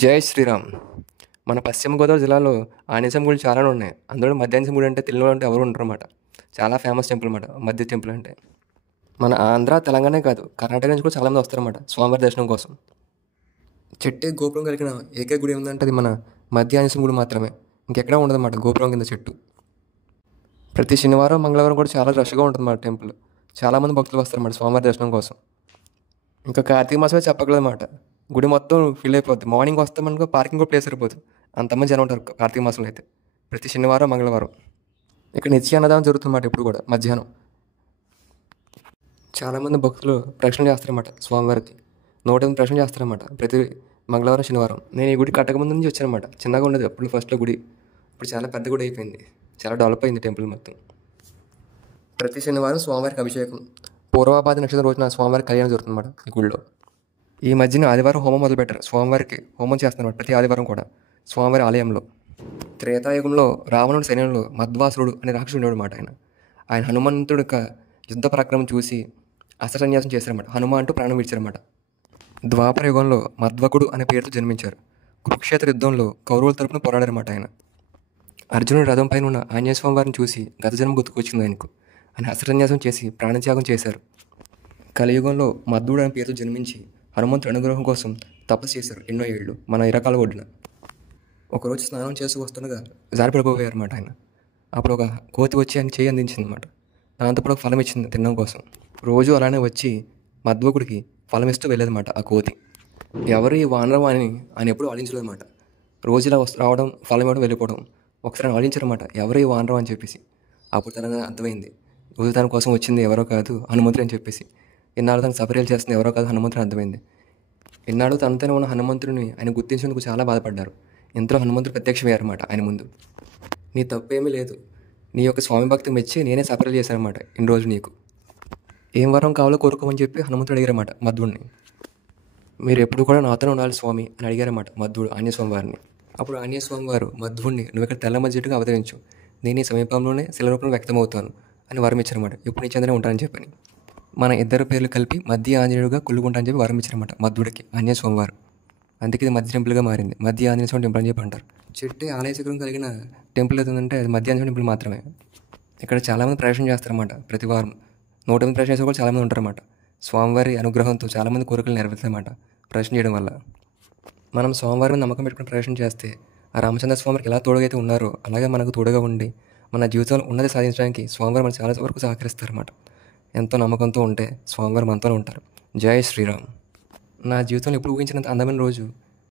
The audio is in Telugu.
జై శ్రీరామ్. మన పశ్చిమ గోదావరి జిల్లాలో ఆంజనేయం గుళ్ళు చాలానే ఉన్నాయి. అందులో మధ్యాంజనేయం గుడి అంటే తెలియని వాళ్ళు అంటే ఎవరు ఉండరన్నమాట. చాలా ఫేమస్ టెంపుల్ అన్నమాట మధ్య టెంపుల్ అంటే. మన ఆంధ్ర, తెలంగాణే కాదు, కర్ణాటక నుంచి కూడా చాలామంది వస్తారన్నమాట స్వామివారి దర్శనం కోసం. చెట్టే గోపురం కలిగిన ఏకైక గుడి ఏంటంటే అది మన మధ్య ఆంజనేయం గుడి మాత్రమే. ఇంకెక్కడా ఉండదన్నమాట గోపురం కింద చెట్టు. ప్రతి శనివారం, మంగళవారం కూడా చాలా రష్గా ఉంటుందన్నమాట టెంపుల్. చాలామంది భక్తులు వస్తారన్నమాట స్వామివారి దర్శనం కోసం. ఇంకా కార్తీక మాసమే చెప్పగలదన్నమాట. గుడి మొత్తం ఫిల్ అయిపోద్ది. మార్నింగ్ వస్తామనుకో పార్కింగ్ కూడా ప్లేస్ సరిపోదు. అంతమంది జనం ఉంటారు కార్తీక మాసంలో అయితే. ప్రతి శనివారం, మంగళవారం ఇక్కడ నిత్య అన్నదానం జరుగుతుందన్నమాట. ఇప్పుడు కూడా మధ్యాహ్నం చాలామంది భక్తులు ప్రదక్షిణ చేస్తారన్నమాట స్వామివారికి. 108 ప్రదక్షిణ చేస్తారన్నమాట ప్రతి మంగళవారం, శనివారం. నేను ఈ గుడి కట్టక ముందు నుంచి వచ్చానమాట. చిన్నగా ఉండేది అప్పుడు ఫస్ట్లో గుడి. ఇప్పుడు చాలా పెద్ద గుడి అయిపోయింది. చాలా డెవలప్ అయింది టెంపుల్ మొత్తం. ప్రతి శనివారం స్వామివారికి అభిషేకం. పూర్వాభాద్ర నక్షత్రం రోజున స్వామివారికి కళ్యాణం జరుగుతుందన్నమాట ఈ గుడిలో. ఈ మధ్యన ఆదివారం హోమం మొదలుపెట్టారు. స్వామివారికి హోమం చేస్తున్నారు ప్రతి ఆదివారం కూడా స్వామివారి ఆలయంలో. త్రేతాయుగంలో రావణుడి సైన్యంలో మధ్వాసురుడు అనే రాక్షసుడు ఉండేవాడు అన్నమాట. ఆయన హనుమంతుడి యొక్క యుద్ధ పరాక్రమం చూసి అస్త్రసన్యాసం చేశారన్నమాట. హనుమ అంటూ ప్రాణం విడిచారన్నమాట. ద్వాపర యుగంలో మధ్వకుడు అనే పేరుతో జన్మించారు. కురుక్షేత్ర యుద్ధంలో కౌరవుల తరపున పోరాడారన్నమాట ఆయన. అర్జునుడు రథం పైన ఉన్న ఆంజనేయ స్వామి వారిని చూసి గత జన్మ గుర్తుకొచ్చింది ఆయనకు. ఆయన అస్త్రసన్యాసం చేసి ప్రాణత్యాగం చేశారు. కలియుగంలో మధ్వుడు అనే పేరుతో జన్మించి హనుమంతుడి అనుగ్రహం కోసం తపస్సు చేశారు ఎన్నో ఏళ్ళు మన ఇరకాల ఒడ్డున. ఒకరోజు స్నానం చేస్తూ వస్తుండగా జారిపడిపోయారన్నమాట ఆయన. అప్పుడు ఒక కోతి వచ్చి ఆయన చేయి అందించింది అనమాట. దాంతో ఒక ఫలం ఇచ్చింది తినడం కోసం. రోజు అలానే వచ్చి మధ్వకుడికి ఫలం ఇస్తూ వెళ్ళేదన్నమాట ఆ కోతి. ఎవరు ఈ వానరం అని ఆయన ఎప్పుడూ ఆలోచించలేదన్నమాట. రోజు ఇలా రావడం, ఫలం ఇవ్వడం, వెళ్ళిపోవడం. ఒకసారి ఆయన ఆలోచించారన్నమాట, ఎవరు ఈ వానరం అని చెప్పేసి. అప్పుడు తనకు అర్థమైంది, రోజు తన కోసం వచ్చింది ఎవరో కాదు హనుమంతుడు అని చెప్పేసి. ఇన్నాళ్ళు తను సపర్యలు చేస్తుంది ఎవరో కాదు హనుమంతుడు అర్థమైంది. ఇన్నాళ్ళు తనతోనే ఉన్న హనుమంతుడిని ఆయన గుర్తించేందుకు చాలా బాధపడ్డారు. ఇంతలో హనుమంతుడు ప్రత్యక్షమయ్యారన్నమాట ఆయన ముందు. నీ తప్పేమీ లేదు, నీ యొక్క స్వామి భక్తి మెచ్చి నేనే సపర్యలు చేశానమాట ఇన్ని రోజులు నీకు. ఏం వరం కావాలో కోరుకోమని చెప్పి హనుమంతుడు అడిగారన్నమాట మధ్వుడిని. మీరు ఎప్పుడు కూడా నాతోనే ఉండాలి స్వామి అని అడిగారన్నమాట మధ్వుడు ఆంజనేయ స్వామి వారిని. అప్పుడు ఆంజనేయ స్వామి వారు మధ్వుడిని, నువ్వు ఇక్కడ తెల్ల మధ్యగా అవతరించు, నేను ఈ సమీపంలోనే శిలరూపంలో వ్యక్తమవుతాను అని వరం ఇచ్చారన్నమాట. ఎప్పుడు నీ చెందనే ఉంటానని చెప్పని. మన ఇద్దరు పేర్లు కలిపి మధ్య ఆంజనేయుడుగా కొలుగుంటానని చెప్పి వరం ఇచ్చారన్నమాట మధ్వుడికి ఆంజనేయ స్వామి వారు. అందుకే ఇది మధ్య టెంపుల్గా మారింది. మధ్య ఆంజనేయ స్వామి టెంపుల్ అని చెప్పి అంటారు. చెట్టు ఆలయ శిఖరం కలిగిన టెంపుల్ ఏదంటే అది మధ్య ఆంజనేయ టెంపుల్ మాత్రమే. ఇక్కడ చాలామంది ప్రదక్షిణ చేస్తారన్నమాట ప్రతి వారం. 108 ప్రదక్షిణ చేసే కూడా చాలామంది ఉంటారన్నమాట. స్వామివారి అనుగ్రహంతో చాలామంది కోరికలు నెరవేరుతాయన్నమాట ప్రదక్షిణ చేయడం వల్ల. మనం స్వామివారి మీద నమ్మకం పెట్టుకుని ప్రదక్షిణ చేస్తే ఆ రామచంద్ర స్వామికి ఎలా తోడుగా అయితే ఉన్నారో అలాగే మనకు తోడుగా ఉండి మన జీవితంలో ఉన్నది సాధించడానికి స్వామివారు మనకు చాలా వరకు సహకరిస్తారన్నమాట. ఎంతో నమ్మకంతో ఉంటే స్వామివారు మనతోనే ఉంటారు. జై శ్రీరామ్. నా జీవితంలో ఎప్పుడు ఊహించినంత అందమైన రోజు